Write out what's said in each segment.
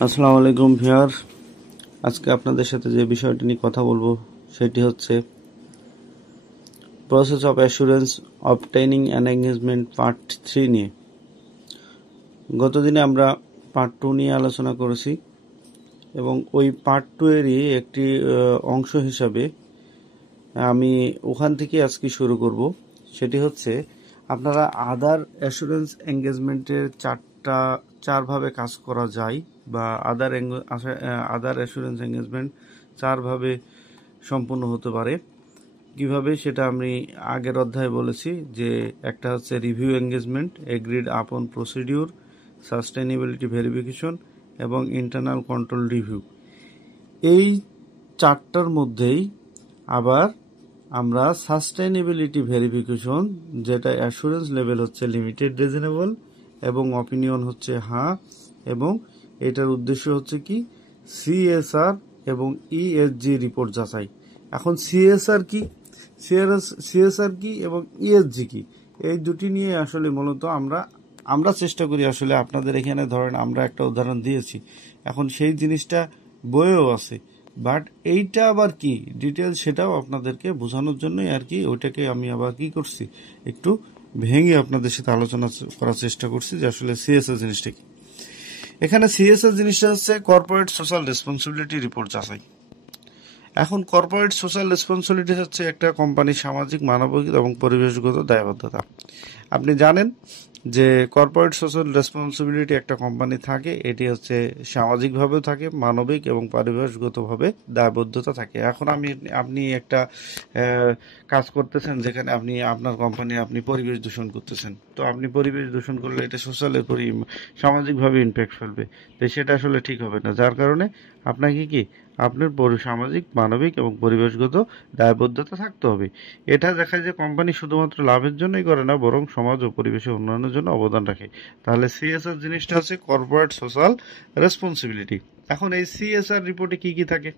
আসসালামু আলাইকুম ভিউয়ার। আজকে আপনাদের সাথে যে বিষয়টি নিয়ে কথা বলবো সেটি হচ্ছে process of assurance obtaining an engagement part 3 নিয়ে। গতদিনে আমরা পার্ট 2 নিয়ে আলোচনা করেছি এবং ওই পার্ট 2 এরই একটি অংশ হিসাবে আমি ওখান থেকে আজকে শুরু করব। সেটি হচ্ছে আপনারা আদার অ্যাসুরেন্স এঙ্গেজমেন্টের চারভাবে কাজ করা যায় বা আদার অ্যাসুরেন্স এঙ্গেজমেন্ট চারভাবে সম্পূর্ণ হতে পারে। কিভাবে সেটা আমি আগের অধ্যায়ে বলেছি যে একটা হচ্ছে রিভিউ এঙ্গেজমেন্ট, এগ্রিড আপন প্রসিডিউর, সাস্টেইনেবিলিটি ভেরিফিকেশন এবং ইন্টারনাল কন্ট্রোল রিভিউ। এই চারটার মধ্যেই আবার আমরা সাস্টেইনেবিলিটি ভেরিফিকেশন, যেটা অ্যাসুরেন্স লেভেল হচ্ছে লিমিটেড রিজনেবল এবং অপিনিয়ন হচ্ছে হ্যাঁ, এবং এটার উদ্দেশ্য হচ্ছে কি সিএসআর এবং ইএসজি রিপোর্ট যাচাই। এখন সিএসআর কি এবং ইএসজি কি, এই দুটি নিয়ে আসলে মূলত আমরা চেষ্টা করি। আসলে আপনাদের এখানে ধরেন আমরা একটা উদাহরণ দিয়েছি, এখন সেই জিনিসটা বইয়েও আছে, বাট এইটা আবার কি ডিটেল সেটাও আপনাদেরকে বোঝানোর জন্যই আর কি ওইটাকে আমি আবার কি করছি একটু ভেঙে আপনাদের সাথে আলোচনা করার চেষ্টা করছি যে আসলে সিএসআর জিনিসটা কি। এখানে সিএসআর জিনিসটা হচ্ছে কর্পোরেট সোশ্যাল রেসপন্সিবিলিটি রিপোর্ট যাচাই। এখন কর্পোরেট সোশ্যাল রেসপন্সিবিলিটি হচ্ছে একটা কোম্পানির সামাজিক, মানবিক এবং পরিবেশগত দায়বদ্ধতা। আপনি জানেন যে কর্পোরেট সোশ্যাল রেসপন্সিবিলিটি একটা কোম্পানি থাকে, এটি হচ্ছে সামাজিকভাবেও থাকে, মানবিক এবং পরিবেশগতভাবে দায়বদ্ধতা থাকে। এখন আপনি একটা কাজ করতেছেন যেখানে আপনার কোম্পানি আপনি পরিবেশ দূষণ করতেছেন, তো আপনি পরিবেশ দূষণ করলে এটা সামাজিকভাবে ইমপ্যাক্ট ফেলবে, তো সেটা আসলে ঠিক হবে না। যার কারণে আপনাকে আপনার সামাজিক, মানবিক এবং পরিবেশগত দায়বদ্ধতা থাকতে হবে। এটা দেখা যায় কোম্পানি শুধুমাত্র লাভের জন্যই করে না, বরং সমাজ ও পরিবেশের উন্নয়নের জন্য অবদান রাখে। তাহলে সিএসআর জিনিসটা হচ্ছে কর্পোরেট সোশ্যাল রেসপন্সিবিলিটি। এখন এই সিএসআর রিপোর্টে কি থাকে?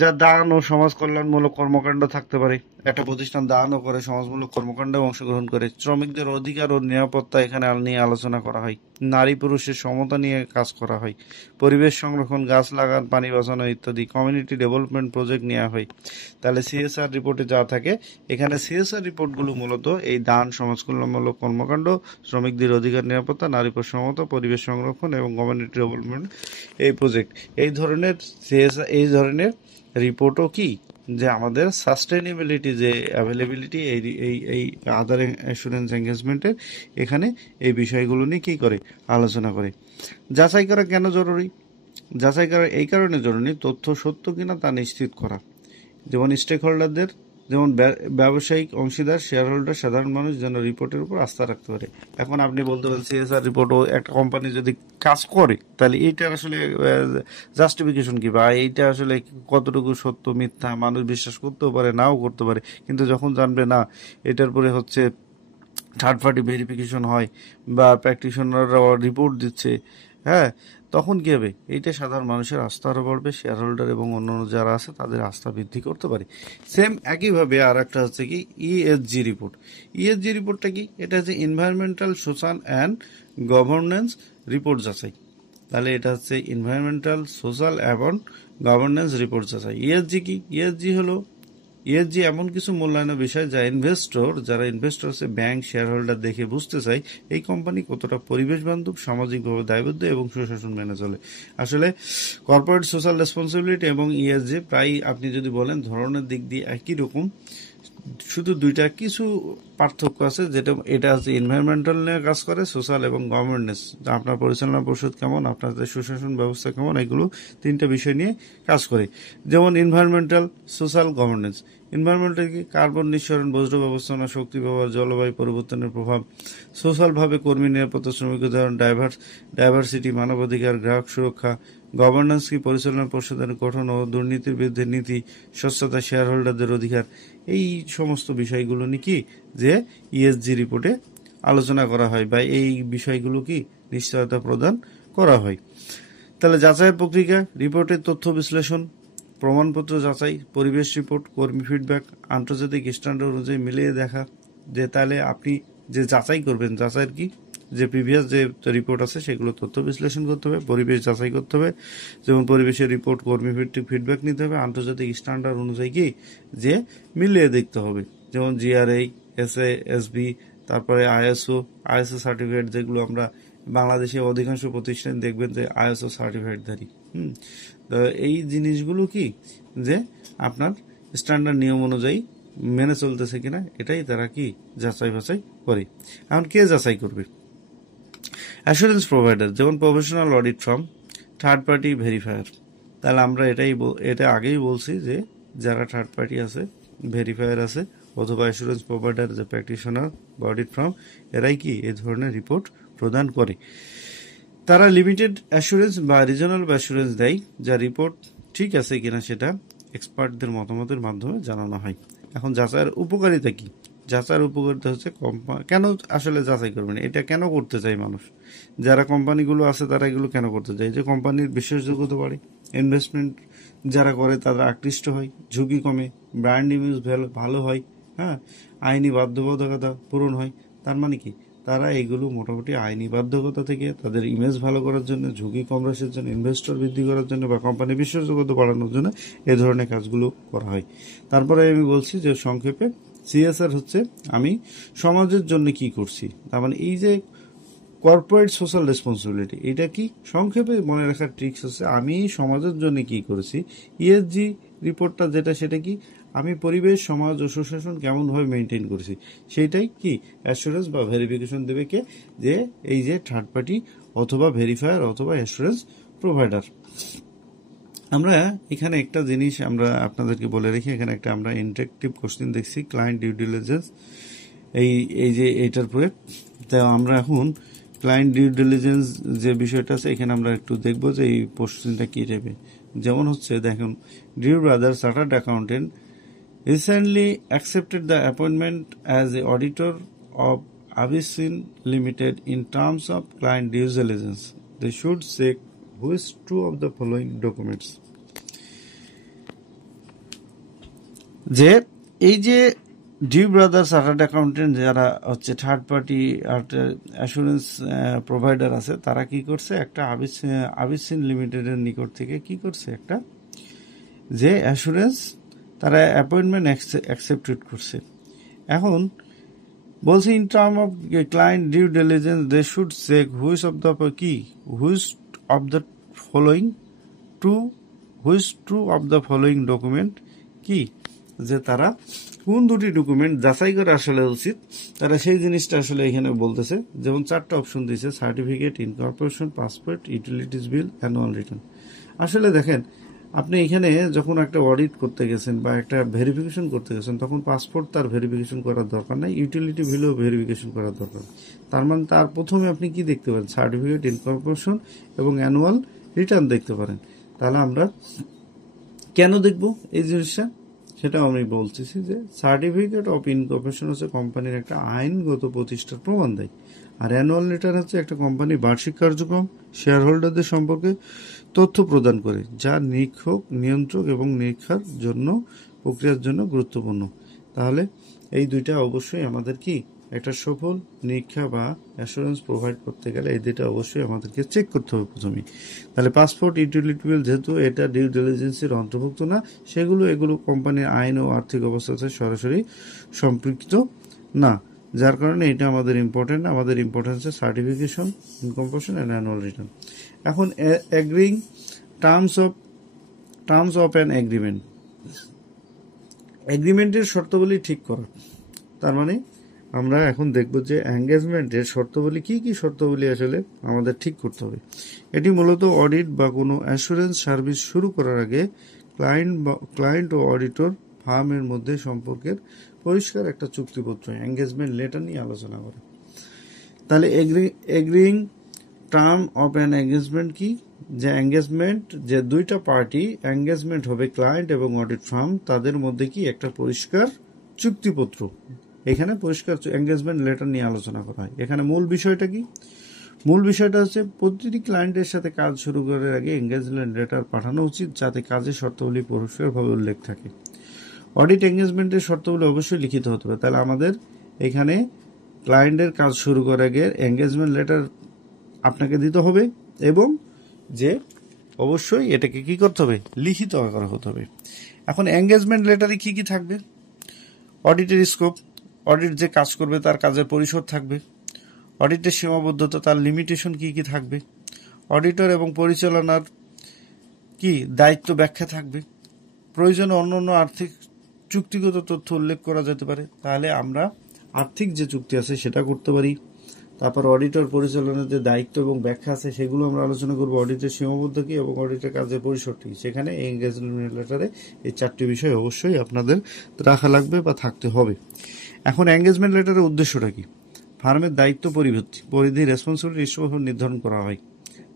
যা দান ও সমাজ কল্যাণমূলক কর্মকাণ্ড থাকতে পারে। একটা প্রতিষ্ঠান দানও করে, সমাজমূলক কর্মকাণ্ডে অংশগ্রহণ করে। শ্রমিকদের অধিকার ও নিরাপত্তা এখানে নিয়ে আলোচনা করা হয়। নারী পুরুষের সমতা নিয়ে কাজ করা হয়। পরিবেশ সংরক্ষণ, গাছ লাগান, পানি বাঁচানো ইত্যাদি কমিউনিটি ডেভেলপমেন্ট প্রজেক্ট নেওয়া হয়। তাহলে সিএসআর রিপোর্টে যা থাকে, এখানে সিএসআর রিপোর্টগুলো মূলত এই দান, সমাজ কল্যাণমূলক কর্মকাণ্ড, শ্রমিকদের অধিকার, নিরাপত্তা, নারী পুরুষ সমতা, পরিবেশ সংরক্ষণ এবং কমিউনিটি ডেভেলপমেন্ট এই প্রজেক্ট, এই ধরনের রিপোর্টও কি যে আমাদের সাস্টেইনেবিলিটি যে অ্যাভেলেবিলিটি এই আদার অ্যাসুরেন্স এঙ্গেজমেন্টের এখানে এই বিষয়গুলো নিয়ে কী করে আলোচনা করে। যাচাই করা কেন জরুরি? যাচাই করা এই কারণে জরুরি, তথ্য সত্য কিনা তা নিশ্চিত করা। যেমন স্টেক হোল্ডারদের, যেমন ব্যবসায়িক অংশীদার, শেয়ার হোল্ডার, সাধারণ মানুষ যেন রিপোর্টের উপর আস্থা রাখতে পারে। এখন আপনি বলতে পারেন সিএসআর রিপোর্টও একটা কোম্পানি যদি কাজ করে তাহলে এইটার আসলে জাস্টিফিকেশন কি, বা এইটা আসলে কতটুকু সত্য মিথ্যা মানুষ বিশ্বাস করতেও পারে, নাও করতে পারে। কিন্তু যখন জানবে না এটার পরে হচ্ছে থার্ড পার্টি ভেরিফিকেশন হয় বা প্র্যাকটিশনাররা রিপোর্ট দিচ্ছে, হ্যাঁ, তখন কি হবে? এইটা সাধারণ মানুষের আস্থা আরও বাড়বে, শেয়ার হোল্ডার এবং অন্যান্য যারা আছে তাদের আস্থা বৃদ্ধি করতে পারে। সেম একইভাবে আর একটা হচ্ছে কি ইএসজি রিপোর্ট। ইএসজি রিপোর্টটা কি? এটা হচ্ছে environmental, social and governance report যাচাই। তাহলে এটা হচ্ছে এনভায়রনমেন্টাল, সোশ্যাল এবং গভর্নেন্স রিপোর্ট যাচাই। ইএসজি কি? ইএসজি এমন কিছু মূল্যায়নের বিষয় যারা ইনভেস্টর আছে, ব্যাংক, শেয়ার হোল্ডার দেখে বুঝতে চায় এই কোম্পানি কতটা পরিবেশ বান্ধব, সামাজিকভাবে দায়বদ্ধ এবং সুশাসন মেনে চলে। আসলে কর্পোরেট সোশ্যাল রেসপন্সিবিলিটি এবং ইএসজি প্রায় আপনি যদি বলেন ধরনের দিক দিয়ে একই রকম, শুধু দুইটা কিছু পার্থক্য আছে। এটা হচ্ছে এনভায়রনমেন্টাল নিয়ে কাজ করে, সোশ্যাল এবং গভর্নেন্স, আপনার পরিচালনা পরিষদ কেমন, আপনাদের সুশাসন ব্যবস্থা কেমন, এগুলো তিনটা বিষয় নিয়ে কাজ করে। যেমন এনভায়রনমেন্টাল, সোশ্যাল, গভর্নেন্স। এনভায়রনমেন্টাল কি? কার্বন নিঃসরণ, বজ্র ব্যবস্থাপনা, শক্তি ব্যবহার, জলবায়ু পরিবর্তনের প্রভাব। সোশ্যালভাবে কর্মী নিরাপত্তা, শ্রমিক উদাহরণ, ডাইভার্সিটি, মানবাধিকার, গ্রাহক সুরক্ষা। গভর্নেন্স কি? পরিচালনা পরিষদের গঠন ও দুর্নীতির বিরুদ্ধে নীতি, স্বচ্ছতা, শেয়ার হোল্ডারদের অধিকার। এই সমস্ত বিষয়গুলো নিয়ে কি যে ইএসজি রিপোর্টে আলোচনা করা হয় বা এই বিষয়গুলো কি নিশ্চয়তা প্রদান করা হয়। তাহলে যাচাইয়ের প্রক্রিয়া: রিপোর্টের তথ্য বিশ্লেষণ, প্রমাণপত্র যাচাই, পরিবেশ রিপোর্ট, কর্মী ফিডব্যাক, আন্তর্জাতিক স্ট্যান্ডার্ড অনুযায়ী মিলিয়ে দেখা। যে তাহলে আপনি যে যাচাই করবেন, যাচাইয়ের কি যে প্রিভিয়াস যে রিপোর্ট আছে সেগুলো তথ্য বিশ্লেষণ করতে হবে, পরিবেশ যাচাই করতে হবে, যেমন পরিবেশের রিপোর্ট কর্মী ভিত্তিক ফিডব্যাক নিতে হবে, আন্তর্জাতিক স্ট্যান্ডার্ড অনুযায়ী কি যে মিলিয়ে দেখতে হবে, যেমন জিআরআই, এসএসবি, তারপরে আইএসও সার্টিফিকেট, যেগুলো আমরা বাংলাদেশে অধিকাংশ প্রতিষ্ঠান দেখবেন যে আইএসও সার্টিফিকেটধারী। তো এই জিনিসগুলো কি যে আপনার স্ট্যান্ডার্ড নিয়ম অনুযায়ী মেনে চলতেছে কিনা এটাই তারা কি যাচাই বাছাই করে। এখন কে যাচাই করবে? অ্যাসুরেন্স প্রোভাইডার, যেমন professional audit farm, third party verifier. তাহলে আমরা এটা আগেই বলছি যে যারা থার্ড পার্টি আছে, ভেরিফায়ার আছে, অথবা অ্যাসুরেন্স প্রোভাইডার যে প্র্যাকটিশনার বা অডিট ফার্ম, এরাই কি এই ধরনের রিপোর্ট প্রদান করে। তারা লিমিটেড অ্যাসুরেন্স বা রিজনাল অ্যাসুরেন্স দেয়, যা রিপোর্ট ঠিক আছে কিনা সেটা এক্সপার্টদের মতামতের মাধ্যমে জানানো হয়। এখন যাচাইয়ের উপকারিতা কি? যাচাইয়ের উপকারিতা হচ্ছে কেন আসলে যাচাই করবেন, এটা কেন করতে চাই মানুষ, যারা কোম্পানিগুলো আছে তারা এগুলো কেন করতে চায়? যে কোম্পানির বিশ্বাসযোগ্যতা বাড়ে, ইনভেস্টমেন্ট যারা করে তারা আকৃষ্ট হয়, ঝুঁকি কমে, ব্র্যান্ড ইমেজ ভালো হয়, হ্যাঁ, আইনি বাধ্যবাধকতা পূরণ হয়। তার মানে কি তারা এগুলো মোটামুটি আইনি বাধ্যকতা থেকে তাদের ইমেজ ভালো করার জন্য, ঝুঁকি কম রাখার জন্য, ইনভেস্টর বৃদ্ধি করার জন্য বা কোম্পানির বিশ্বাসযোগ্যতা বাড়ানোর জন্য এই ধরনের কাজগুলো করা হয়। তারপরে আমি বলছি যে সংক্ষেপে সিএসআর হচ্ছে আমি সমাজের জন্য কি করছি। তার মানে এই যে কর্পোরেট সোশ্যাল রেসপন্সিবিলিটি, এটা কি সংক্ষেপে মনে রাখার ট্রিক্স হচ্ছে আমি সমাজের জন্য কি করেছি। ইএসজি রিপোর্টটা যেটা, সেটা কি আমি পরিবেশ, সমাজ ও সুশাসন কেমনভাবে মেনটেন করেছি, সেইটাই কি অ্যাসুরেন্স বা ভেরিফিকেশন দেবে কে, যে এই যে থার্ড পার্টি অথবা ভেরিফায়ার অথবা অ্যাসুরেন্স প্রোভাইডার। আমরা এখানে একটা জিনিস আমরা আপনাদেরকে বলে রেখি, এখানে একটা আমরা ইন্টারেক্টিভ কোশ্চেন দেখছি, ক্লায়েন্ট ডিউ ডিলিজেন্স, এই যে এইটার পরে। তো আমরা এখন ক্লায়েন্ট ডিউ ডিলিজেন্স যে বিষয়টা আছে এখানে আমরা একটু দেখবো যে এই কোশ্চেনটা কি দেবে। যেমন হচ্ছে দেখুন, due brother chartered accountant recently accepted the appointment as the auditor of Avisin Limited in terms of client due diligence. They should check who is true of the following documents. যে এই যে ডিউ ব্রাদার চার্টার্ড অ্যাকাউন্টেন্ট যারা হচ্ছে third party assurance provider আছে, তারা কি করছে, একটা আবিসিন লিমিটেডের নিকট থেকে কি করছে, একটা যে অ্যাসুরেন্স তারা অ্যাপয়েন্টমেন্ট অ্যাকসেপ্টেড করছে। এখন বলছে in term of client due diligence they should check which of the following of the following document, কি যে তারা কোন দুটি ডকুমেন্ট যাচাই করে আসলে উচিত, তারা সেই জিনিসটা আসলে এখানে বলতেছে। যেমন 4টা অপশন দিয়েছে, সার্টিফিকেট, ইনকর্পোরেশন, পাসপোর্ট, ইউটিলিটিস বিল, অ্যানুয়াল রিটার্ন। আসলে দেখেন, আপনি এখানে যখন একটা অডিট করতে গেছেন বা একটা ভেরিফিকেশন করতে গেছেন, তখন পাসপোর্ট তার ভেরিফিকেশন করার দরকার নাই, ইউটিলিটি বিলও ভেরিফিকেশন করার দরকার। তার মানে তার প্রথমে আপনি কি দেখতে পারেন, সার্টিফিকেট, ইনকর্পোরেশন এবং অ্যানুয়াল রিটার্ন দেখতে পারেন। তাহলে আমরা কেন দেখব এই জিনিসটা, সেটাও আমি বলতেছি যে সার্টিফিকেট অফ ইনকর্পোরেশন হচ্ছে কোম্পানির একটা আইনগত প্রতিষ্ঠার প্রমাণ দেয়, আর অ্যানুয়াল রিটার্ন হচ্ছে একটা কোম্পানির বার্ষিক কার্যক্রম, শেয়ার হোল্ডারদের সম্পর্কে তথ্য প্রদান করে, যা নিয়ন্ত্রক এবং নিরীক্ষার জন্য প্রক্রিয়ার জন্য গুরুত্বপূর্ণ। তাহলে এই দুইটা অবশ্যই আমাদের কি একটা সফল নিরীক্ষা বা অ্যাসুরেন্স প্রোভাইড করতে গেলে এই দুইটা অবশ্যই আমাদেরকে চেক করতে হবে প্রথমেই। তাহলে পাসপোর্ট, ইউটিলিটি বিল যেহেতু এটা ডিউ ডিলিজেন্সের অন্তর্ভুক্ত না, এগুলো কোম্পানির আইন ও আর্থিক অবস্থার সাথে সরাসরি সম্পৃক্ত না, যার কারণে এটা আমাদের ইম্পর্টেন্ট। আমাদের ইম্পর্টেন্স হচ্ছে certification, incorporation and annual return. এখন agreeing terms of an agreement, এগ্রিমেন্টের শর্তাবলী ঠিক করা। তার মানে আমরা এখন দেখব যে এঙ্গেজমেন্টের শর্তাবলী কি কি শর্তাবলী আসলে আমাদের ঠিক করতে হবে। এটি মূলত অডিট বা কোনো অ্যাসুরেন্স সার্ভিস শুরু করার আগে ক্লায়েন্ট ও অডিটর ফার্মের মধ্যে সম্পর্কের পরিষ্কার একটা চুক্তিপত্র, এঙ্গেজমেন্ট লেটার নিয়ে আলোচনা করে। তাহলে agreeing term of an engagement কি, যে এঙ্গেজমেন্ট, যে দুইটা পার্টি এঙ্গেজমেন্ট হবে, ক্লায়েন্ট এবং অডিট ফার্ম, তাদের মধ্যে কি একটা পরিষ্কার চুক্তিপত্র, এখানে পরিষ্কার এঙ্গেজমেন্ট লেটার নিয়ে আলোচনা করা হয়। এখানে মূল বিষয়টা কি, মূল বিষয়টা হচ্ছে প্রতিটি ক্লায়েন্টের সাথে কাজ শুরু করার আগে এঙ্গেজমেন্ট লেটার পাঠানো উচিত, যাতে কাজের শর্তাবলী পরিষ্কারভাবে উল্লেখ থাকে। অডিট এঙ্গেজমেন্টের শর্তাবলী অবশ্যই লিখিত হতে হবে। তাহলে আমাদের এখানে ক্লায়েন্টের কাজ শুরু করার আগে এঙ্গেজমেন্ট লেটার আপনাকে দিতে হবে এবং যে অবশ্যই এটাকে কি করতে হবে, লিখিত আকারে হতে হবে। এখন এঙ্গেজমেন্ট লেটারে কি কি থাকবে? অডিটের স্কোপ, অডিট যে কাজ করবে তার কাজের পরিসর থাকবে। অডিটের সীমাবদ্ধতা, তার লিমিটেশন কি কি থাকবে। অডিটর এবং পরিচালনার কি দায়িত্ব ব্যাখ্যা থাকবে। প্রয়োজনে অন্যান্য আর্থিক চুক্তিগত তথ্য উল্লেখ করা যেতে পারে, তাহলে আমরা আর্থিক যে চুক্তি আছে সেটা করতে পারি। তারপর অডিটর পরিচালনার যে দায়িত্ব এবং ব্যাখ্যা আছে সেগুলো আমরা আলোচনা করবো। অডিটের সীমাবদ্ধ কি এবং অডিটের কাজের পরিসরটি, সেখানে এঙ্গেজমেন্ট লেটারে এই 4টি বিষয় অবশ্যই আপনাদের রাখা লাগবে বা থাকতে হবে। এখন এঙ্গেজমেন্ট লেটারের উদ্দেশ্যটা কি? ফার্মের দায়িত্ব পরিধি রেসপন্সিবিলিটি স্কোপ নির্ধারণ করা হয়।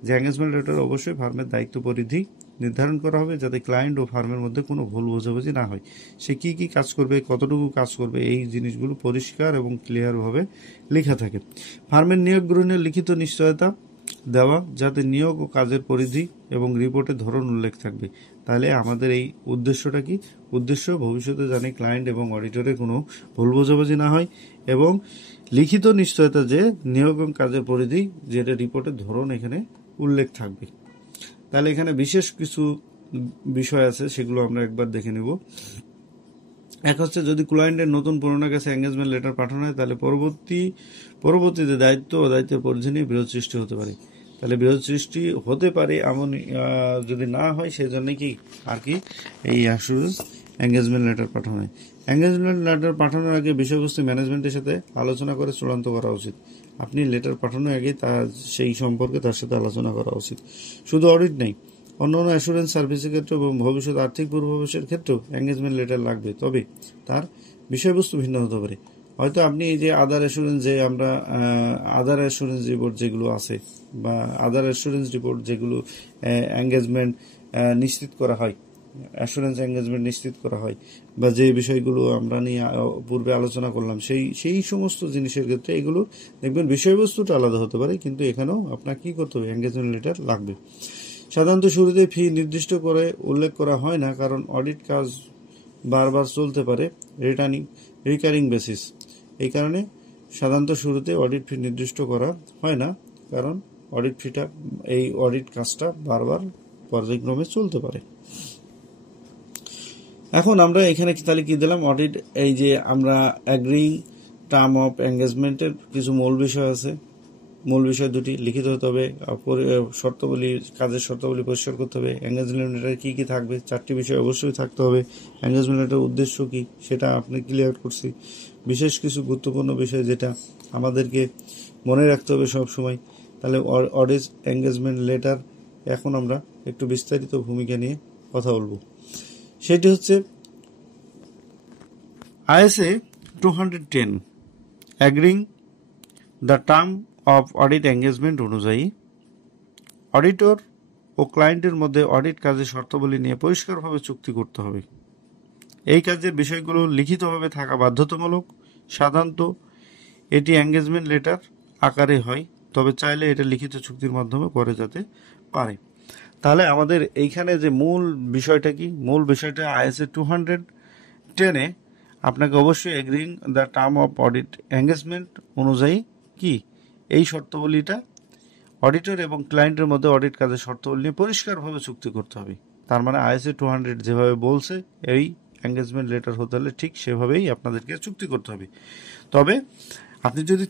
যে এঙ্গেজমেন্ট লেটার অবশ্যই ফার্মের দায়িত্ব পরিধি নির্ধারণ করা হবে যাতে ক্লায়েন্ট ও ফার্মের মধ্যে কোনো ভুল বোঝাবুঝি না হয়। সে কি কি কাজ করবে, কতটুকু কাজ করবে, এই জিনিসগুলো পরিষ্কার এবং ক্লিয়ারভাবে লেখা থাকে। ফার্মের নিয়োগ গ্রহণের লিখিত নিশ্চয়তা দেওয়া যাতে নিয়োগ ও কাজের পরিধি এবং রিপোর্টের ধরন উল্লেখ থাকবে। তাহলে আমাদের এই উদ্দেশ্যটা কি? উদ্দেশ্য ভবিষ্যতে জানি ক্লায়েন্ট এবং অডিটরের কোনো ভুল বোঝাবুঝি না হয় এবং লিখিত নিশ্চয়তা যে নিয়োগ এবং কাজের পরিধি যেটা রিপোর্টের ধরন এখানে উল্লেখ থাকবে। তাহলে এখানে বিশেষ কিছু বিষয় আছে, সেগুলো আমরা একবার দেখে নেব। এক হচ্ছে, যদি ক্লায়েন্টের নতুন পুরোনো কাছে এঙ্গেজমেন্ট লেটার পাঠানো হয় তাহলে পরবর্তীতে দায়িত্ব ও দায়িত্বের পরিধি নিয়ে বিরোধ সৃষ্টি হতে পারে। তাহলে বিরোধ সৃষ্টি হতে পারে এমন যদি না হয় সেই জন্য কি আর কি এই অ্যাসুরেন্স এঙ্গেজমেন্ট লেটার পাঠানো হয়। এঙ্গেজমেন্ট লেটার পাঠানোর আগে বিষয়বস্তু ম্যানেজমেন্টের সাথে আলোচনা করে চূড়ান্ত করা উচিত। আপনি লেটার পাঠানোর আগে সেই সম্পর্কে তার সাথে আলোচনা করা উচিত। শুধু অডিট নেই, অন্যান্য অ্যাসুরেন্স সার্ভিসের ক্ষেত্রে এবং ভবিষ্যৎ আর্থিক পূর্বাভাসের ক্ষেত্রেও এঙ্গেজমেন্ট লেটার লাগবে, তবে তার বিষয়বস্তু ভিন্ন হতে পারে। হয়তো আপনি এই যে আদার অ্যাসুরেন্স, যে আমরা আদার অ্যাসুরেন্স রিপোর্ট যেগুলো আছে বা আদার অ্যাসুরেন্স রিপোর্ট যেগুলো এঙ্গেজমেন্ট নিশ্চিত করা হয়, অ্যাসুরেন্স এঙ্গেজমেন্ট নিশ্চিত করা হয়, বা যে বিষয়গুলো আমরা নিয়ে পূর্বে আলোচনা করলাম সেই সমস্ত জিনিসের ক্ষেত্রে এগুলো দেখবেন বিষয়বস্তুটা আলাদা হতে পারে, কিন্তু এখানেও আপনার কি করতে হবে, এঙ্গেজমেন্ট লেটার লাগবে। সাধারণত শুরুতে ফি নির্দিষ্ট করে উল্লেখ করা হয় না, কারণ অডিট কাজ বারবার চলতে পারে রিকারিং বেসিস। এই কারণে সাধারণত শুরুতে অডিট ফি নির্দিষ্ট করা হয় না, কারণ অডিট কাজটা বারবার পর্যায়ক্রমে চলতে পারে। এখন আমরা এখানে তাহলে কি দিলাম, অডিট, এই যে আমরা অ্যাগ্রিং টার্ম অফ এঙ্গেজমেন্টের কিছু মূল বিষয় আছে। মূল বিষয় দুটি লিখিত হতে হবে, কাজের শর্তাবলী পরিষ্কার করতে হবে। এঙ্গেজমেন্ট লেটারে কি কি থাকবে, 4টি বিষয় অবশ্যই থাকতে হবে। এঙ্গেজমেন্ট লেটারের উদ্দেশ্য কি সেটা আপনি ক্লিয়ার করছি। বিশেষ কিছু গুরুত্বপূর্ণ বিষয় যেটা আমাদেরকে মনে রাখতে হবে সব সময়। তাহলে অডিট এঙ্গেজমেন্ট লেটার, এখন আমরা একটু বিস্তারিত ভূমিকা নিয়ে কথা বলবো। সেটি হচ্ছে ISA 210 agreeing the term of audit engagement অনুযায়ী অডিটর ও ক্লায়েন্টের মধ্যে অডিট কাজের শর্তাবলী নিয়ে পরিষ্কারভাবে চুক্তি করতে হবে। এই কাজের বিষয়গুলো লিখিতভাবে থাকা বাধ্যতামূলক। সাধারণত এটি এঙ্গেজমেন্ট লেটার আকারে হয়, তবে চাইলে এটা লিখিত চুক্তির মাধ্যমে করে যেতে পারে। তাহলে আমাদের এইখানে যে মূল বিষয়টা কি, মূল বিষয়টা ISA 210-এ আপনাকে অবশ্যই agreeing the term of audit engagement অনুযায়ী কি এই শর্তাবলীটা অডিটর এবং ক্লায়েন্টের মধ্যে অডিট কাজের শর্তাবলী নিয়ে পরিষ্কারভাবে চুক্তি করতে হবে। তার মানে ISA 200 যেভাবে বলছে এই এঙ্গেজমেন্ট লেটার হতে হলে ঠিক সেভাবেই আপনাদেরকে চুক্তি করতে হবে। তবে আপনি যদি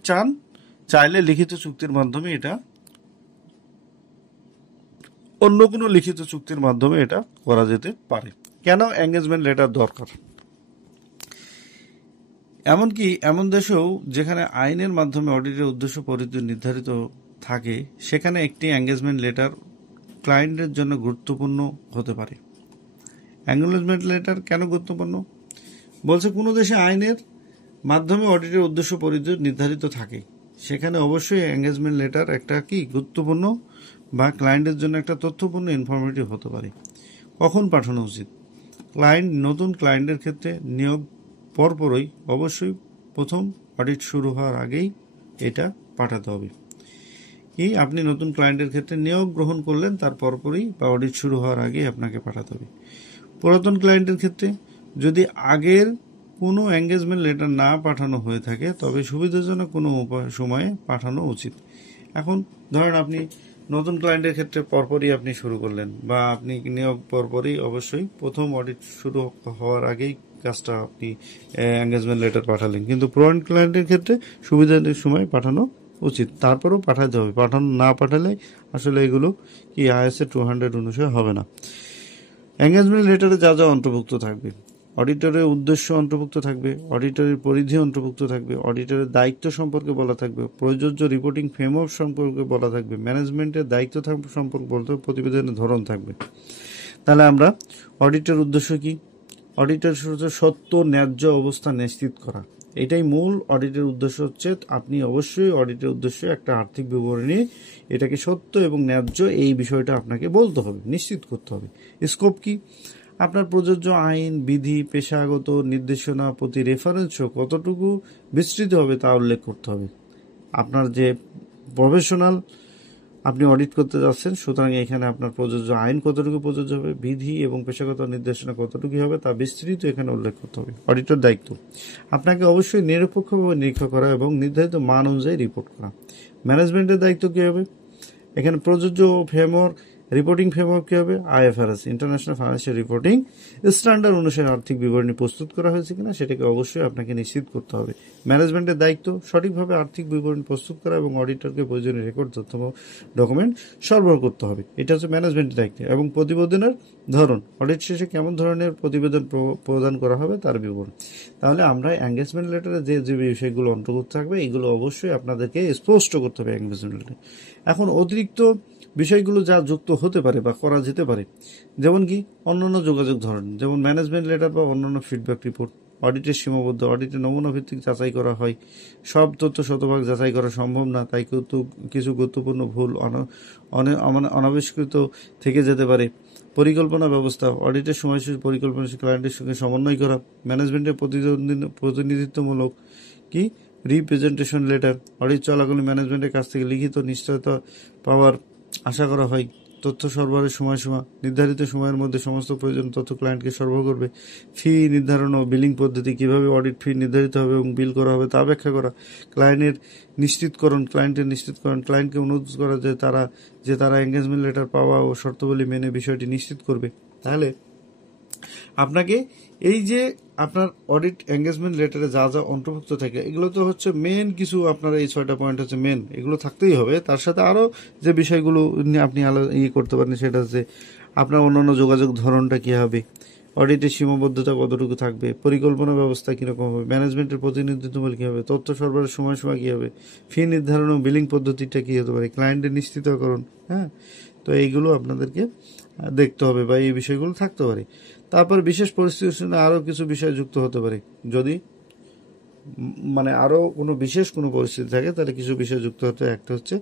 চাইলে লিখিত চুক্তির মাধ্যমে এটা, অন্য কোনো লিখিত চুক্তির মাধ্যমে এটা করা যেতে পারে। কেন এঙ্গেজমেন্ট লেটার দরকার? এমনকি এমন দেশেও যেখানে আইনের মাধ্যমে অডিটের উদ্দেশ্য পরিধি নির্ধারিত থাকে, সেখানে একটি এঙ্গেজমেন্ট লেটার ক্লায়েন্টের জন্য গুরুত্বপূর্ণ হতে পারে। এঙ্গেজমেন্ট লেটার কেন গুরুত্বপূর্ণ বলছে, কোনো দেশে আইনের মাধ্যমে অডিটের উদ্দেশ্য পরিধি নির্ধারিত থাকে, সেখানে অবশ্যই এঙ্গেজমেন্ট লেটার একটা কি গুরুত্বপূর্ণ বা ক্লায়েন্টের জন্য একটা তথ্যপূর্ণ ইনফরমেটিভ হতে পারে। কখন পাঠানো উচিত? নতুন ক্লায়েন্টের ক্ষেত্রে নিয়োগ পরপরই অবশ্যই প্রথম অডিট শুরু হওয়ার আগেই এটা পাঠাতে হবে। কি আপনি নতুন ক্লায়েন্টের ক্ষেত্রে নিয়োগ গ্রহণ করলেন তার পরপরই বা অডিট শুরু হওয়ার আগেই আপনাকে পাঠাতে হবে। পুরাতন ক্লায়েন্টের ক্ষেত্রে যদি আগের কোনো এঙ্গেজমেন্ট লেটার না পাঠানো হয়ে থাকে তবে সুবিধাজনক কোনো সময়ে পাঠানো উচিত। এখন ধরেন আপনি নতুন ক্লায়েন্টের ক্ষেত্রে পরপরই আপনি শুরু করলেন, বা আপনি নিয়োগ পরপরই অবশ্যই প্রথম অডিট শুরু হওয়ার আগেই কাজটা আপনি এঙ্গেজমেন্ট লেটার পাঠালেন, কিন্তু পুরান ক্লায়েন্টের ক্ষেত্রে সুবিধার সময় পাঠানো উচিত, তারপরেও পাঠাতে হবে। পাঠানো না পাঠালে আসলে এগুলো কি ISA 200 অনুসারে হবে না। এঙ্গেজমেন্ট লেটারে যা যা অন্তর্ভুক্ত থাকবে: অডিটরের উদ্দেশ্য অন্তর্ভুক্ত থাকবে, অডিটরের পরিধি অন্তর্ভুক্ত থাকবে, অডিটরের দায়িত্ব সম্পর্কে বলা থাকবে, প্রযোজ্য রিপোর্টিং ফ্রেমওয়ার্ক সম্পর্কে বলা থাকবে, ম্যানেজমেন্টের দায়িত্ব সম্পর্কে বলতে প্রতিবেদনের ধরন থাকবে। তাহলে আমরা অডিটের উদ্দেশ্য কি? অডিটের সত্য ন্যায্য অবস্থা নিশ্চিত করা, এটাই মূল অডিটের উদ্দেশ্য। হচ্ছে আপনি অবশ্যই অডিটের উদ্দেশ্য একটা আর্থিক বিবরণী এটাকে সত্য এবং ন্যায্য এই বিষয়টা আপনাকে বলতে হবে, নিশ্চিত করতে হবে। স্কোপ কি? আপনার প্রযোজ্য আইন, বিধি, পেশাগত নির্দেশনা প্রতি রেফারেন্সও কতটুকু বিস্তৃত হবে তা উল্লেখ করতে হবে। আপনার যে প্রফেশনাল আপনি অডিট করতে যাচ্ছেন, সুতরাং এখানে আপনার প্রযোজ্য আইন কতটুকু প্রযোজ্য হবে, বিধি এবং পেশাগত নির্দেশনা কতটুকু হবে তা বিস্তৃত এখানে উল্লেখ করতে হবে। অডিটর দায়িত্ব আপনাকে অবশ্যই নিরপেক্ষভাবে নিরীক্ষা করা এবং নির্ধারিত মান অনুযায়ী রিপোর্ট করা। ম্যানেজমেন্টের দায়িত্ব কী হবে? এখানে প্রযোজ্য ফ্রেমওয়ার্ক, রিপোর্টিং ফ্রেমওয়ার্ক কী হবে? IFRS, international financial reporting standard অনুসারে আর্থিক বিবরণী প্রস্তুত করা হয়েছে কিনা সেটাকে অবশ্যই আপনাকে নিশ্চিত করতে হবে। ম্যানেজমেন্টের দায়িত্ব সঠিকভাবে আর্থিক বিবরণী প্রস্তুত করা এবং অডিটরকে প্রয়োজনীয় রেকর্ড তথ্য ডকুমেন্ট সরবরাহ করতে হবে। এটা হচ্ছে ম্যানেজমেন্টের দায়িত্ব। এবং প্রতিবেদনের ধরন, অডিট শেষে কেমন ধরনের প্রতিবেদন প্রদান করা হবে তার বিবরণ। তাহলে আমরা এঙ্গেজমেন্ট লেটারে যে যে বিষয়গুলো অন্তর্ভুক্ত থাকবে এগুলো অবশ্যই আপনাদেরকে স্পষ্ট করতে হবে এঙ্গেজমেন্ট লেটারে। এখন অতিরিক্ত বিষয়গুলো যা যুক্ত হতে পারে বা করা যেতে পারে, যেমন কি অন্যান্য যোগাযোগ ধরন, যেমন ম্যানেজমেন্ট লেটার বা অন্যান্য ফিডব্যাক রিপোর্ট। অডিটের সীমাবদ্ধ, অডিটের নমুনা ভিত্তিক যাচাই করা হয়, সব তথ্য শতভাগ যাচাই করা সম্ভব না, তাই কিছু গুরুত্বপূর্ণ ভুল অনাবিষ্কৃত থেকে যেতে পারে। পরিকল্পনা ব্যবস্থা, অডিটের সময়সূচি পরিকল্পনা ক্লায়েন্টের সঙ্গে সমন্বয় করা। ম্যানেজমেন্টের প্রতিনিধিত্বমূলক কি রিপ্রেজেন্টেশন লেটার, অডিট চলাকালীন ম্যানেজমেন্টের কাছ থেকে লিখিত নিশ্চয়তা পাওয়ার আশা করা হয়। তথ্য সরবরাহের সময়সীমা, নির্ধারিত সময়ের মধ্যে সমস্ত প্রয়োজনীয় তথ্য ক্লায়েন্টকে সরবরাহ করবে। ফি নির্ধারণ ও বিলিং পদ্ধতি, কিভাবে অডিট ফি নির্ধারিত হবে এবং বিল করা হবে তা ব্যাখ্যা করা। ক্লায়েন্টের নিশ্চিতকরণ, ক্লায়েন্টকে অনুরোধ করা যে তারা এঙ্গেজমেন্ট লেটার পাওয়া ও শর্তাবলী মেনে বিষয়টি নিশ্চিত করবে। তাহলে আপনাকে এই যে আপনার অডিট এঙ্গেজমেন্ট লেটারে যা যা অন্তর্ভুক্ত থাকে এগুলো তো হচ্ছে মেন কিছু, আপনার এই 6টা পয়েন্ট হচ্ছে মেন, এগুলো থাকতেই হবে। তার সাথে আরও যে বিষয়গুলো আপনি করতে পারেন সেটা হচ্ছে আপনার অন্যান্য যোগাযোগ ধরনটা কী হবে, অডিটের সীমাবদ্ধতা কতটুকু থাকবে, পরিকল্পনা ব্যবস্থা কীরকম হবে, ম্যানেজমেন্টের প্রতিনিধিত্বমূলক কী হবে, তথ্য সরবরাহের সময়সীমা কী হবে, ফি নির্ধারণ ও বিলিং পদ্ধতিটা কী হতে পারে, ক্লায়েন্টের নিশ্চিতকরণ। হ্যাঁ, তো এইগুলো আপনাদেরকে দেখতে হবে বা এই বিষয়গুলো থাকতে পারে। তারপর বিশেষ পরিস্থিতির সঙ্গে আরও কিছু বিষয় যুক্ত হতে পারে, যদি আরও কোনো বিশেষ কোনো পরিস্থিতি থাকে তাহলে কিছু বিষয় যুক্ত হতে। একটা হচ্ছে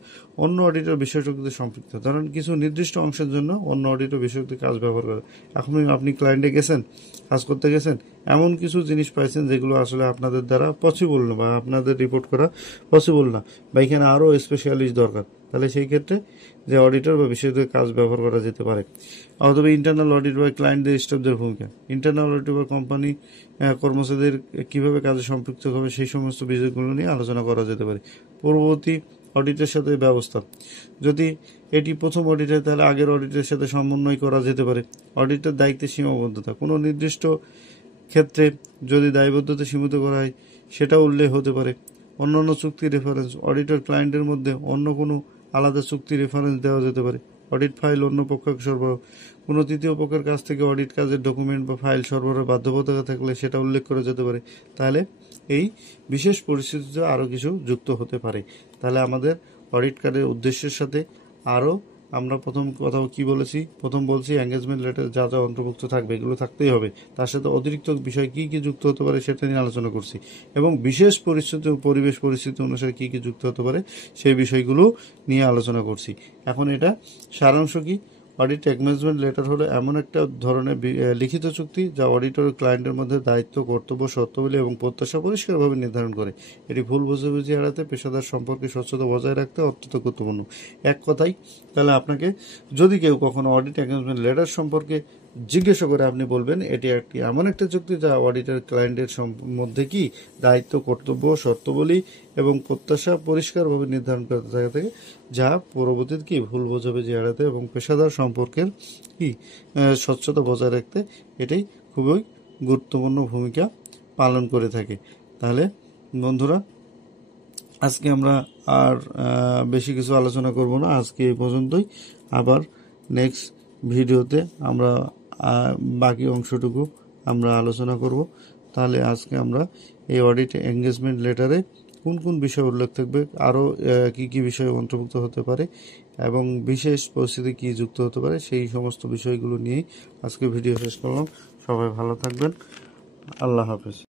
অন্য অডিটর বিষয়টিতে সম্পৃক্ত, ধরেন কিছু নির্দিষ্ট অংশের জন্য অন্য অডিটর বিষয়টি কাজ ব্যবহার করে। এখন আপনি ক্লায়েন্টে গেছেন, কাজ করতে গেছেন, এমন কিছু জিনিস পাইছেন যেগুলো আসলে আপনাদের দ্বারা পসিবল না বা আপনাদের রিপোর্ট করা পসিবল না, বা এখানে আরও স্পেশালিস্ট দরকার, তাহলে সেই ক্ষেত্রে যে অডিটর বা বিষয়টির কাজ ব্যবহার করা যেতে পারে। অথবা ইন্টারনাল অডিট বা ক্লায়েন্টদের স্টাফদের ভূমিকা, ইন্টারনাল অডিট বা কোম্পানি কর্মচারীদের কীভাবে কাজে সম্পৃক্ত হবে সেই সমস্ত বিষয়গুলো নিয়ে আলোচনা করা যেতে পারে। পূর্ববর্তী অডিটের সাথে ব্যবস্থা, যদি এটি প্রথম অডিট হয় তাহলে আগের অডিটের সাথে সমন্বয় করা যেতে পারে। অডিটের দায়িত্বের সীমাবদ্ধতা, কোনো নির্দিষ্ট ক্ষেত্রে যদি দায়বদ্ধতা সীমিত করা হয় সেটা উল্লেখ হতে পারে। অন্যান্য চুক্তি রেফারেন্স, অডিটর ক্লায়েন্টের মধ্যে অন্য কোনো আলাদা চুক্তি রেফারেন্স দেওয়া যেতে পারে। অডিট ফাইল অন্য পক্ষকে সরবরাহ, কোনো তৃতীয় পক্ষের কাছ থেকে অডিট কাজের ডকুমেন্ট বা ফাইল সরবরাহের বাধ্যবাধকতা থাকলে সেটা উল্লেখ করা যেতে পারে। তাহলে এই বিশেষ পরিস্থিতিতে আরও কিছু যুক্ত হতে পারে। তাহলে আমাদের অডিট কার্ডের উদ্দেশ্যের সাথে আরও আমরা প্রথম কথাও কি বলেছি, প্রথম বলছি এঙ্গেজমেন্ট লেটার যা যা অন্তর্ভুক্ত থাকবে এগুলো থাকতেই হবে, তার সাথে অতিরিক্ত বিষয় কি কি যুক্ত হতে পারে সেটা নিয়ে আলোচনা করছি, এবং বিশেষ পরিস্থিতি ও পরিবেশ পরিস্থিতি অনুসারে কি কি যুক্ত হতে পারে সেই বিষয়গুলো নিয়ে আলোচনা করছি। এখন এটা সারাংশ কি, অডিট এঙ্গেজমেন্ট লেটার হলো এমন একটা ধরনের লিখিত চুক্তি যা অডিটর ও ক্লায়েন্টের মধ্যে দায়িত্ব, কর্তব্য, শর্তাবলী এবং প্রত্যাশা পরিষ্কারভাবে নির্ধারণ করে। এটি ভুল বোঝাবুঝি এড়াতে, পেশাদার সম্পর্কে স্বচ্ছতা বজায় রাখতে অত্যন্ত গুরুত্বপূর্ণ। এক কথাই তাহলে আপনাকে যদি কেউ কখনো অডিট এঙ্গেজমেন্ট লেটার সম্পর্কে জিজ্ঞাসা করে আপনি বলবেন এটি একটি এমন একটা চুক্তি যা অডিটর ক্লায়েন্টের মধ্যে কি দায়িত্ব, কর্তব্য, শর্তাবলী এবং প্রত্যাশা পরিষ্কারভাবে নির্ধারণ করতে থাকে, যা পরবর্তীতে কি ভুল বোঝাবুঝি এড়াতে এবং পেশাদার সম্পর্কের কি স্বচ্ছতা বজায় রাখতে এটাই খুবই গুরুত্বপূর্ণ ভূমিকা পালন করে থাকে। তাহলে বন্ধুরা, আজকে আমরা আর বেশি কিছু আলোচনা করব না, আজকে এই পর্যন্তই। আবার নেক্সট ভিডিওতে আমরা বাকি অংশটুকু আমরা আলোচনা করব। তাহলে আজকে আমরা এই অডিট এঙ্গেজমেন্ট লেটারে কোন কোন বিষয় উল্লেখ থাকবে, আরও কি কি বিষয় অন্তর্ভুক্ত হতে পারে এবং বিশেষ পরিস্থিতি কি যুক্ত হতে পারে, সেই সমস্ত বিষয়গুলো নিয়েই আজকে ভিডিও শেষ করলাম। সবাই ভালো থাকবেন। আল্লাহ হাফেজ।